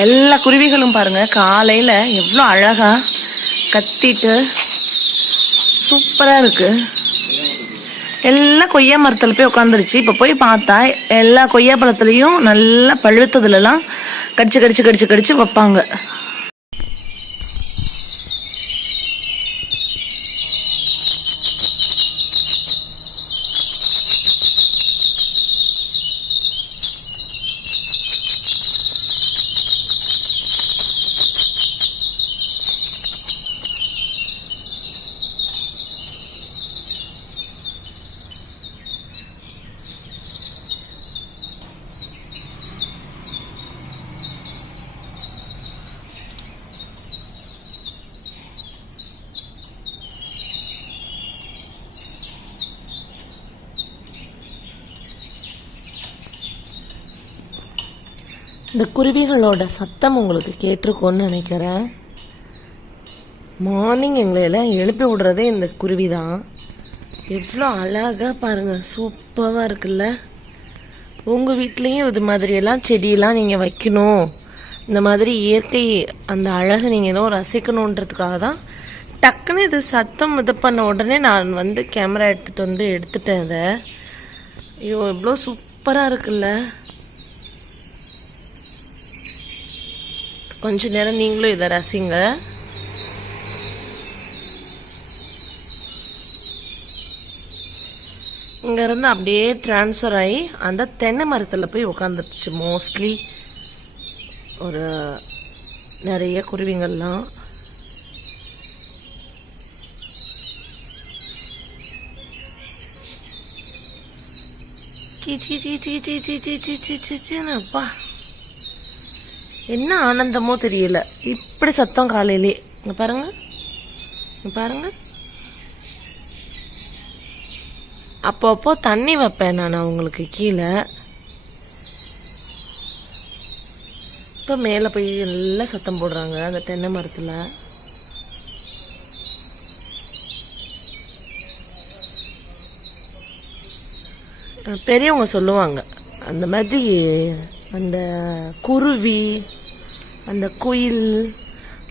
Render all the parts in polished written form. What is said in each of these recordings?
எல்லா குருவிகளும் பாருங்க காலையில் எவ்வளோ அழகாக கத்திட்டு சூப்பராக இருக்குது. எல்லாம் கொய்யா மரத்தில் போய் உட்காந்துருச்சு. இப்போ போய் பார்த்தா எல்லா கொய்யா பழத்துலேயும் நல்லா பழுத்ததுலலாம் கடிச்சு கடிச்சு கடிச்சு கடிச்சு வைப்பாங்க. இந்த குருவிகளோட சத்தம் உங்களுக்கு கேட்டிருக்கோன்னு நினைக்கிறேன். மார்னிங் எங்களை எல்லாம் எழுப்பி விடுறதே இந்த குருவி தான். எவ்வளோ அழகாக பாருங்கள், சூப்பராக இருக்குல்ல. உங்கள் வீட்லேயும் இது மாதிரியெல்லாம் செடியெல்லாம் நீங்கள் வைக்கணும், இந்த மாதிரி இயற்கை அந்த அழகை நீங்கள் ஏதோ ரசிக்கணுன்றதுக்காக தான் டக்குன்னு இது சத்தம் இது பண்ண உடனே நான் வந்து கேமரா எடுத்துட்டேன் அதை. ஐயோ எவ்வளோ சூப்பராக இருக்குல்ல. கொஞ்ச நேரம் நீங்களும் இதை ரசிங்க. இங்கேருந்து அப்படியே டிரான்ஸ்ஃபர் ஆகி அந்த தென்னை மரத்தில் போய் உட்காந்துருச்சு. மோஸ்ட்லி ஒரு நிறைய குருவிங்கள்லாம். கீச்சி சீச்சி சீச்சி சீச்சி சீச்சின்னு அப்பா என்ன ஆனந்தமோ தெரியல. இப்படி சத்தம் காலையிலே. இங்க பாருங்க, பாருங்க. அப்போ தண்ணி வைப்பேன் நான் அவங்களுக்கு கீழே. இப்போ மேலே போய் எல்லாம் சத்தம் போடுறாங்க அந்த தென்னை மரத்தில். பெரியவங்க சொல்லுவாங்க அந்த மாதிரி அந்த குருவி அந்த குயில்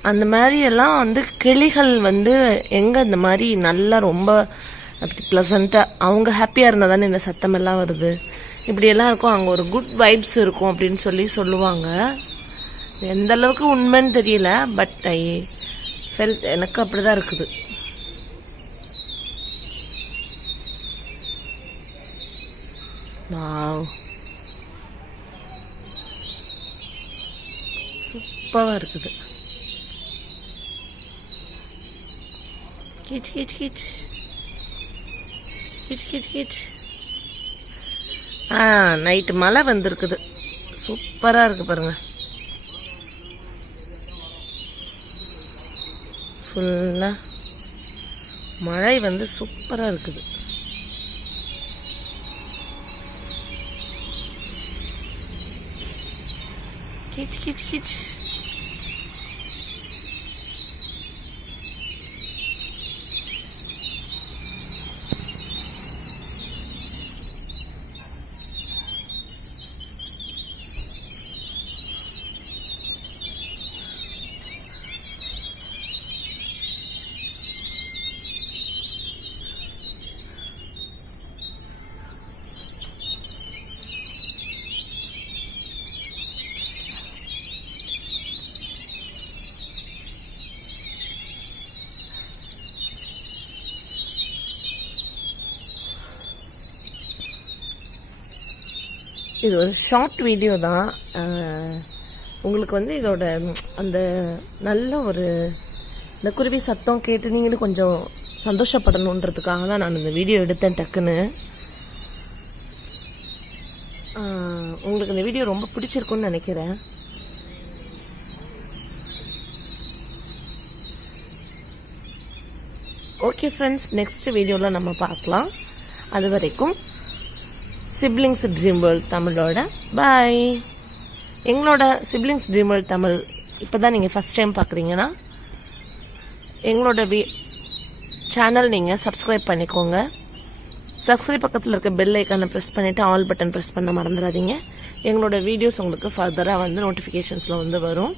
அந்த மாதிரி எல்லாம் வந்து கிளிகள் வந்து எங்கே இந்த மாதிரி நல்லா ரொம்ப அப்படி ப்ளசண்ட்டாக அவங்க ஹாப்பியாக இருந்தால் தானே இந்த சத்தமெல்லாம் வருது. இப்படியெல்லாம் இருக்கும், அங்கே ஒரு குட் வைப்ஸ் இருக்கும் அப்படின்னு சொல்லுவாங்க. எந்த அளவுக்கு உண்மைன்னு தெரியல, பட் ஐ ஃபெல்ட் எனக்கு அப்படி தான் இருக்குது. வாவ், சூப்பராக இருக்குது. கீச் கீச் கீச் கீச் கீச் கீச். நைட்டு மழை வந்திருக்குது, சூப்பராக இருக்குது பாருங்க. ஃபுல்லாக மழை வந்து சூப்பராக இருக்குது. கீச் கீச் கீச். இது ஒரு ஷார்ட் வீடியோ தான். உங்களுக்கு வந்து இதோட அந்த நல்ல ஒரு இந்த குருவி சத்தம் கேட்டு நீங்களும் கொஞ்சம் சந்தோஷப்படணுன்றதுக்காக தான் நான் இந்த வீடியோ எடுத்தேன் டக்குன்னு. உங்களுக்கு இந்த வீடியோ ரொம்ப பிடிச்சிருக்குன்னு நினைக்கிறேன். ஓகே ஃப்ரெண்ட்ஸ், நெக்ஸ்ட் வீடியோவில் நம்ம பார்க்கலாம். அது வரைக்கும் சிப்ளிங்ஸ் ட்ரீம் வேர்ல்ட் தமிழோட பாய். எங்களோட சிப்ளிங்ஸ் ட்ரீம் வேர்ல்ட் தமிழ் இப்போ தான் நீங்கள் ஃபஸ்ட் டைம் பார்க்குறீங்கன்னா எங்களோட சேனல் நீங்கள் சப்ஸ்கிரைப் பண்ணிக்கோங்க. சப்ஸ்கிரைப் பக்கத்தில் இருக்க பெல் ஐக்கானை ப்ரெஸ் பண்ணிவிட்டு ஆல் பட்டன் ப்ரெஸ் பண்ண மறந்துடாதீங்க. எங்களோட வீடியோஸ் உங்களுக்கு ஃபர்தராக வந்து நோட்டிஃபிகேஷன்ஸில் வந்து வரும்.